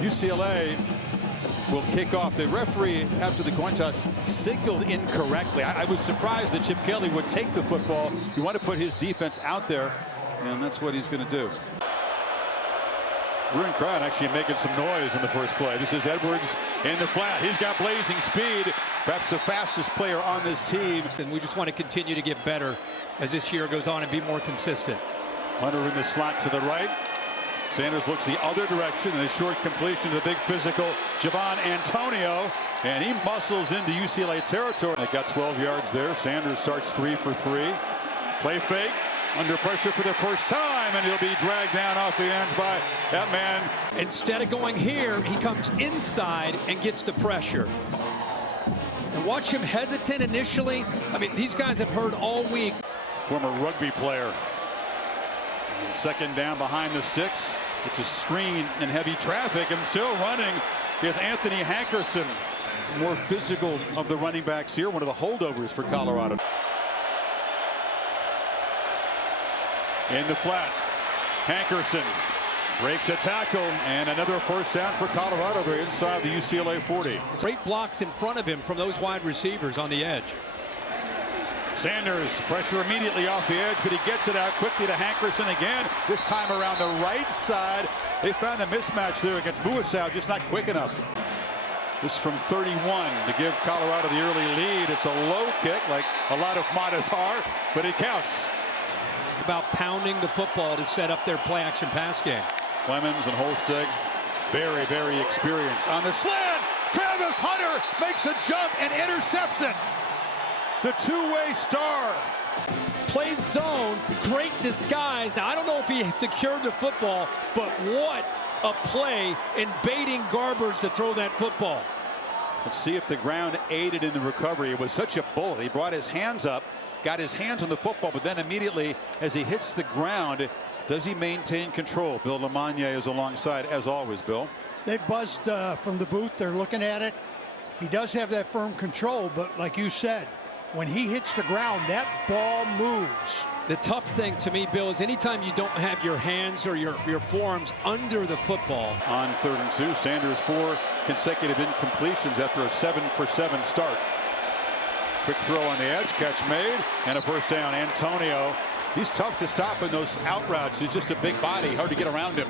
UCLA will kick off. The referee, after the coin toss, signaled incorrectly. I was surprised that Chip Kelly would take the football. You want to put his defense out there, and that's what he's going to do. Bruin crowd actually making some noise in the first play. This is Edwards in the flat. He's got blazing speed, perhaps the fastest player on this team. And we just want to continue to get better as this year goes on and be more consistent. Hunter in the slot to the right. Sanders looks the other direction, and a short completion to the big physical Javon Antonio, and he muscles into UCLA territory. They got 12 yards there. Sanders starts 3 for 3. Play fake, under pressure for the first time, and he'll be dragged down off the ends by that man. Instead of going here, he comes inside and gets the pressure. And watch him hesitant initially. I mean, these guys have heard all week. Former rugby player. Second down behind the sticks. It's a screen in heavy traffic and still running is Anthony Hankerson. More physical of the running backs here. One of the holdovers for Colorado. In the flat, Hankerson breaks a tackle, and another first down for Colorado. They're inside the UCLA 40. Great blocks in front of him from those wide receivers on the edge. Sanders, pressure immediately off the edge, but he gets it out quickly to Hankerson again. This time around the right side. They found a mismatch there against Buasau, just not quick enough. This from 31 to give Colorado the early lead. It's a low kick, like a lot of Matas are, but it counts. About pounding the football to set up their play action pass game. Clemens and Holsteg, very, very experienced. On the slant, Travis Hunter makes a jump and intercepts it. The two-way star. Plays zone, great disguise. Now, I don't know if he secured the football, but what a play in baiting Garbers to throw that football. Let's see if the ground aided in the recovery. It was such a bullet. He brought his hands up, got his hands on the football, but then immediately as he hits the ground, does he maintain control? Bill LeMonnier is alongside, as always, Bill. They buzzed from the booth. They're looking at it. He does have that firm control, but like you said, when he hits the ground, that ball moves. The tough thing to me, Bill, is anytime you don't have your hands or your forearms under the football. On 3rd and 2, Sanders 4 consecutive incompletions after a 7-for-7 start. Quick throw on the edge, catch made, and a first down. Antonio, he's tough to stop in those out routes. He's just a big body, hard to get around him.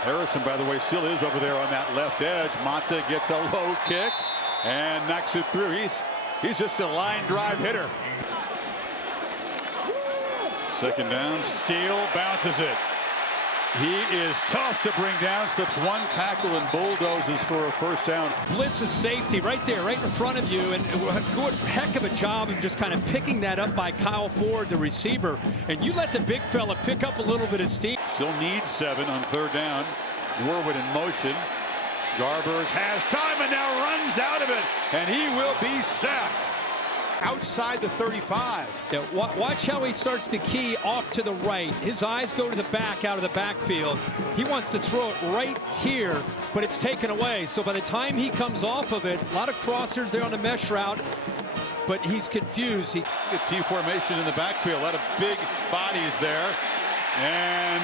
Harrison, by the way, still is over there on that left edge. Mata gets a low kick and knocks it through. He's just a line drive hitter. Second down, Steele bounces it. He is tough to bring down, slips one tackle and bulldozes for a first down. Blitz is safety right there, right in front of you, and a good heck of a job of just kind of picking that up by Kyle Ford, the receiver. And you let the big fella pick up a little bit of steam. Still needs 7 on 3rd down. Norwood in motion. Garbers has time and now runs out of it, and he will be sacked outside the 35. Yeah, watch how he starts to key off to the right. His eyes go to the back out of the backfield. He wants to throw it right here, but it's taken away. So by the time he comes off of it, a lot of crossers there on the mesh route, but he's confused. A T formation in the backfield, a lot of big bodies there, and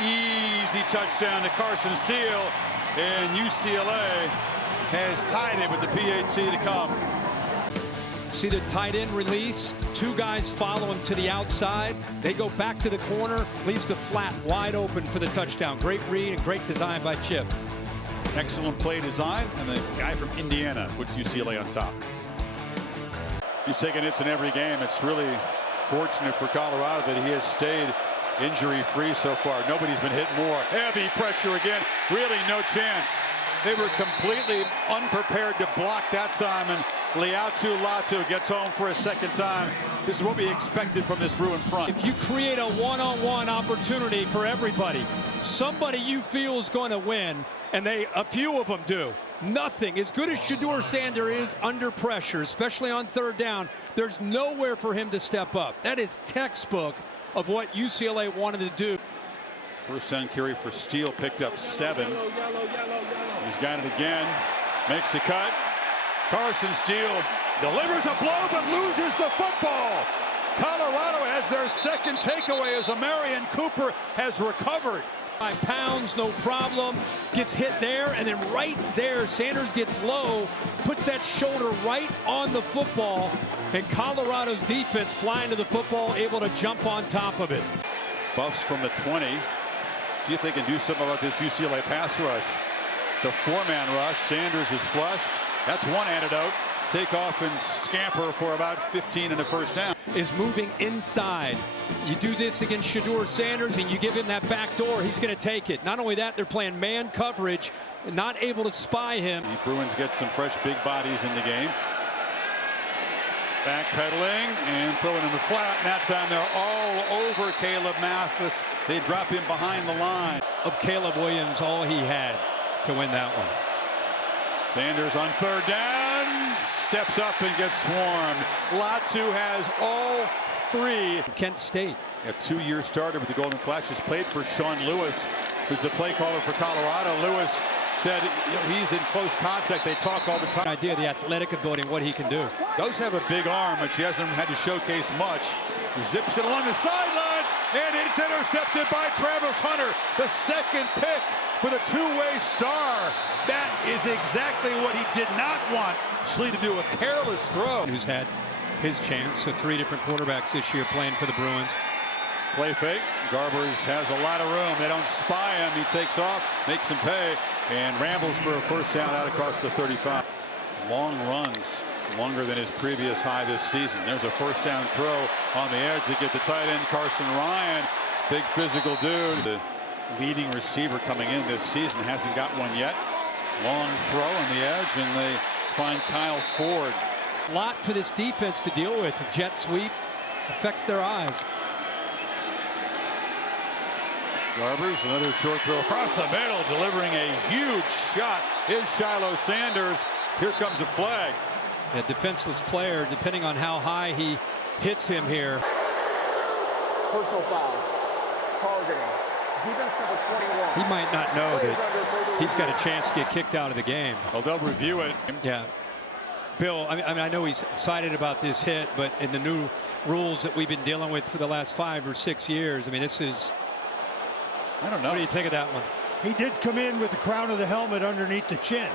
easy touchdown to Carson Steele. And UCLA has tied it with the PAT to come. See the tight end release. 2 guys follow him to the outside. They go back to the corner, leaves the flat wide open for the touchdown. Great read and great design by Chip. Excellent play design, and the guy from Indiana puts UCLA on top. He's taken hits in every game. It's really fortunate for Colorado that he has stayed injury-free so far. Nobody's been hit more. Heavy pressure again. Really no chance. They were completely unprepared to block that time, and Liatu Latu gets home for a second time. This is what we expected from this Bruin front. If you create a one-on-one opportunity for everybody, somebody you feel is going to win, and a few of them do. Nothing. As good as Deion Sanders is under pressure, especially on 3rd down, there's nowhere for him to step up. That is textbook of what UCLA wanted to do. First down carry for Steele, picked up 7. He's got it again, makes a cut. Carson Steele delivers a blow but loses the football. Colorado has their second takeaway as Amarian Cooper has recovered. 5 pounds, no problem. Gets hit there, and then right there, Sanders gets low, puts that shoulder right on the football, and Colorado's defense flying to the football, able to jump on top of it. Buffs from the 20. See if they can do something about this UCLA pass rush. It's a 4-man rush. Sanders is flushed. That's one antidote. Take off and scamper for about 15 and a first down. Is moving inside. You do this against Shedeur Sanders and you give him that back door, he's going to take it. Not only that, they're playing man coverage, not able to spy him. The Bruins get some fresh big bodies in the game. Backpedaling and throwing in the flat. And that time they're all over Caleb Mathis. They drop him behind the line. Of Caleb Williams, all he had to win that one. Sanders on third down, steps up and gets swarmed. Latu has all 3. Kent State. A 2-year starter with the Golden Flashes, played for Sean Lewis, who's the play caller for Colorado. Lewis said he's in close contact. They talk all the time. Idea of the athletic ability and what he can do. Does have a big arm, but she hasn't had to showcase much. Zips it along the sidelines, and it's intercepted by Travis Hunter, the second pick for the two-way star. That is exactly what he did not want Schlee to do, a careless throw. Who's had his chance, so 3 different quarterbacks this year playing for the Bruins. Play fake. Garbers has a lot of room. They don't spy him. He takes off, makes him pay, and rambles for a first down out across the 35. Long runs, longer than his previous high this season. There's a first down throw on the edge to get the tight end, Carson Ryan. Big physical dude. The leading receiver coming in this season hasn't got one yet. Long throw on the edge, and they find Kyle Ford. A lot for this defense to deal with. A jet sweep affects their eyes. Garbers, another short throw across the middle, delivering a huge shot. Is Shiloh Sanders. Here comes a flag. A defenseless player, depending on how high he hits him here. Personal foul. Targeting. Defense number 21. He might not know that he's got a chance to get kicked out of the game. Well, they'll review it. Yeah. Bill, I mean, I know he's excited about this hit, but in the new rules that we've been dealing with for the last 5 or 6 years, I mean, this is... I don't know. What do you think of that one? He did come in with the crown of the helmet underneath the chin.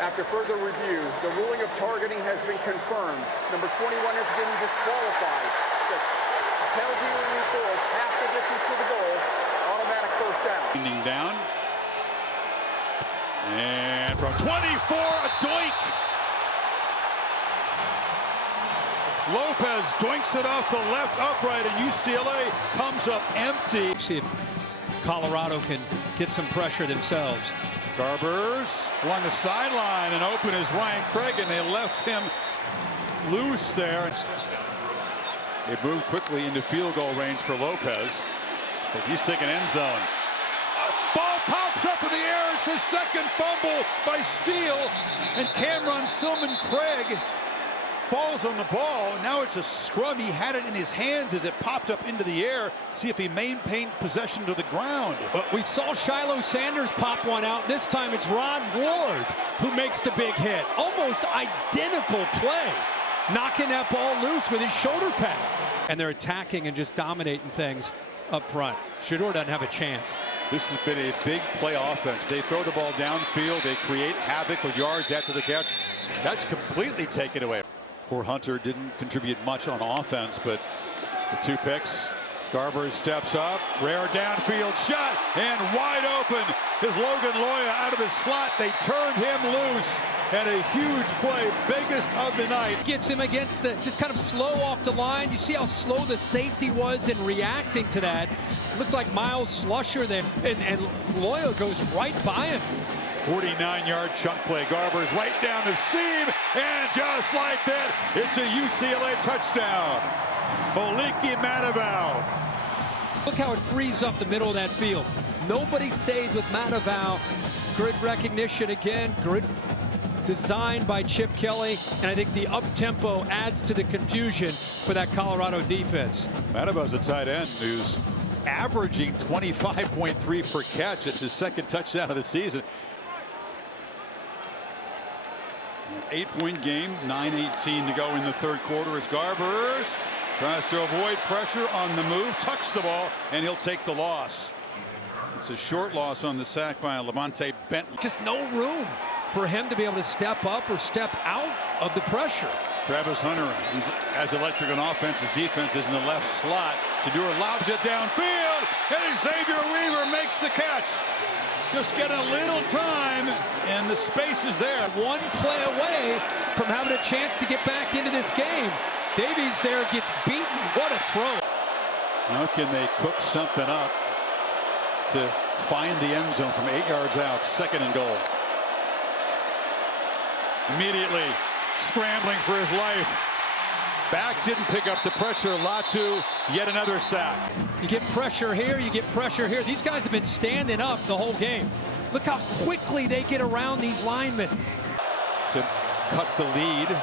After further review, the ruling of targeting has been confirmed. Number 21 has been disqualified. The penalty will be enforced half the distance to the goal. Automatic first down. Leaning down. And from 24, a doink. Lopez doinks it off the left upright, and UCLA comes up empty. See if Colorado can get some pressure themselves. Garbers along the sideline, and open is Ryan Craig, and they left him loose there. They moved quickly into field goal range for Lopez, but he's thinking end zone. Ball pops up in the air. It's the second fumble by Steele, and Cameron Silman Craig falls on the ball. Now it's a scrum. He had it in his hands as it popped up into the air. See if he maintained possession to the ground. But we saw Shiloh Sanders pop one out. This time it's Rod Ward who makes the big hit. Almost identical play. Knocking that ball loose with his shoulder pad. And they're attacking and just dominating things up front. Shedeur doesn't have a chance. This has been a big play offense. They throw the ball downfield. They create havoc with yards after the catch. That's completely taken away. Poor Hunter didn't contribute much on offense, but the 2 picks. Garber steps up, rare downfield shot, and wide open is Logan Loya out of the slot. They turned him loose, and a huge play, biggest of the night. Gets him against the, just kind of slow off the line. You see how slow the safety was in reacting to that. It looked like Miles Slusher there, and Loya goes right by him. 49-yard chunk play. Garber's right down the seam, and just like that, it's a UCLA touchdown. Moliki Mataval. Look how it frees up the middle of that field. Nobody stays with Mataval. Good recognition again. Good design by Chip Kelly, and I think the up-tempo adds to the confusion for that Colorado defense. Mataval's a tight end who's averaging 25.3 per catch. It's his second touchdown of the season. 8-point game, 9:18 to go in the third quarter as Garbers tries to avoid pressure on the move, tucks the ball, and he'll take the loss. It's a short loss on the sack by Levante Bentley. Just no room for him to be able to step up or step out of the pressure. Travis Hunter, who's as electric on offense as defense, is in the left slot. Shador lobs it downfield, and Xavier Weaver makes the catch. Just get a little time, and the space is there. One play away from having a chance to get back into this game. Davies there gets beaten. What a throw. Now can they cook something up to find the end zone from 8 yards out? 2nd and goal. Immediately scrambling for his life. Back didn't pick up the pressure. Latu, yet another sack. You get pressure here, you get pressure here. These guys have been standing up the whole game. Look how quickly they get around these linemen. To cut the lead.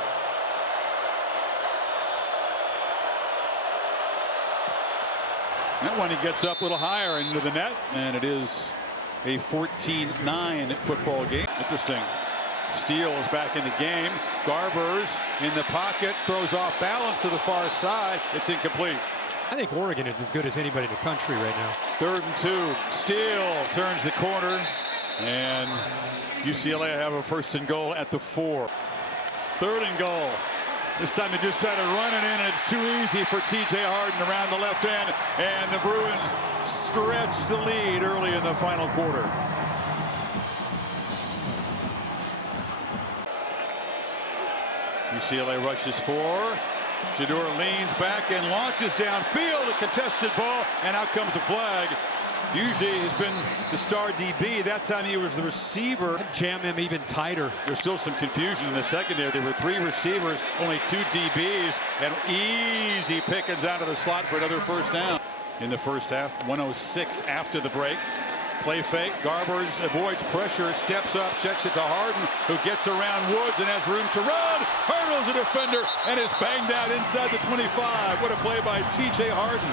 That one he gets up a little higher into the net, and it is a 14-9 football game. Interesting. Steele is back in the game. Garbers in the pocket, throws off balance to the far side. It's incomplete. I think Oregon is as good as anybody in the country right now. 3rd and 2. Steele turns the corner, and UCLA have a 1st and goal at the 4. 3rd and goal. This time they just try to run it in, and it's too easy for TJ Harden around the left end, and the Bruins stretch the lead early in the final quarter. UCLA rushes 4. Shador leans back and launches downfield, a contested ball, and out comes a flag. Usually he's been the star DB. That time he was the receiver. Jam him even tighter. There's still some confusion in the secondary. There were 3 receivers, only 2 DBs, and easy pickings out of the slot for another 1st down. In the first half, 1:06 after the break. Play fake. Garbers avoids pressure, steps up, checks it to Harden, who gets around Woods and has room to run. Hurdles a defender and is banged out inside the 25. What a play by TJ Harden.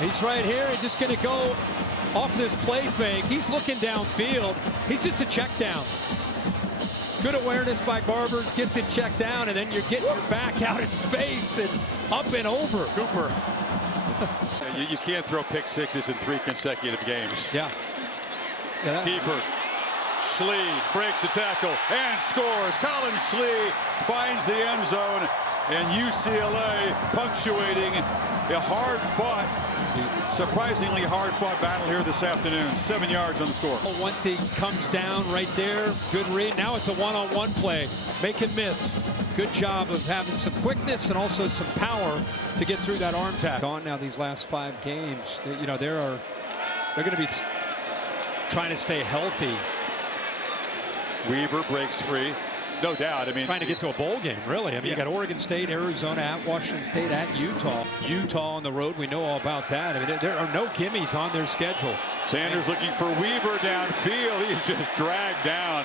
He's right here. He's just going to go off this play fake. He's looking downfield. He's just a check down. Good awareness by Garbers. Gets it checked down, and then you're getting your back out in space and up and over. Cooper. You can't throw pick sixes in 3 consecutive games. Yeah. Keeper. Schlee breaks a tackle and scores. Colin Schlee finds the end zone, and UCLA punctuating a hard-fought, surprisingly hard-fought battle here this afternoon. 7 yards on the score. Once he comes down right there, good read. Now it's a one-on-one play. Make and miss. Good job of having some quickness and also some power to get through that arm tackle. Gone now these last 5 games. You know, they're going to be trying to stay healthy. Weaver breaks free. No doubt. I mean, trying to get to a bowl game, really. I mean, you got Oregon State, Arizona, at Washington State, at Utah. Utah on the road, we know all about that. I mean, there are no gimmies on their schedule. Sanders looking for Weaver downfield. He's just dragged down.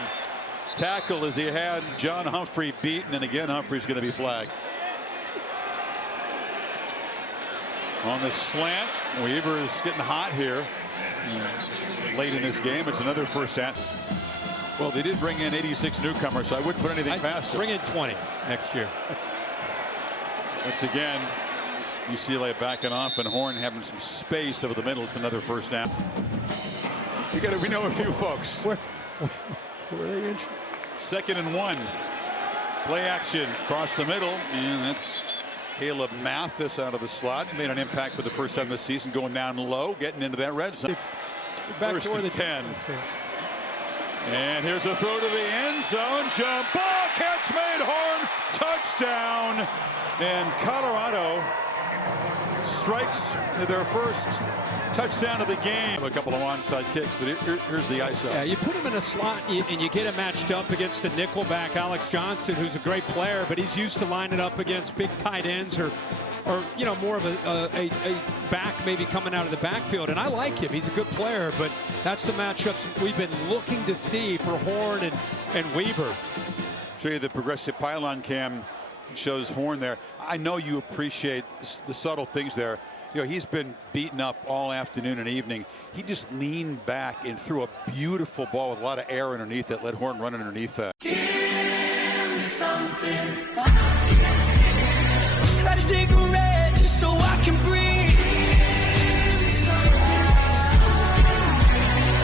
Tackle as he had John Humphrey beaten, and again Humphrey's going to be flagged. On the slant, Weaver is getting hot here late in this game. It's another 1st down. Well, they did bring in 86 newcomers, so I wouldn't put anything past them. Bring in 20 next year. Once again, UCLA backing off, and Horn having some space over the middle. It's another 1st down. We know a few folks. Where are they injured? 2nd and 1. Play action across the middle, and that's Caleb Mathis out of the slot. Made an impact for the first time this season, going down low, getting into that red zone. It's back First toward and the 10. And here's a throw to the end zone. Jump ball, catch made, Horn, touchdown. And Colorado strikes their first touchdown of the game. A couple of onside kicks, but here's the ISO. Yeah, you put him in a slot and you get him matched up against a nickelback, Alex Johnson, who's a great player, but he's used to lining up against big tight ends or you know, more of a back maybe coming out of the backfield. And I like him. He's a good player, but that's the matchups we've been looking to see for Horn and Weaver. Show you the progressive pylon cam. Shows Horn there. I know you appreciate the subtle things there. You know, he's been beaten up all afternoon and evening. He just leaned back and threw a beautiful ball with a lot of air underneath it. Let Horn run underneath that. Give me something.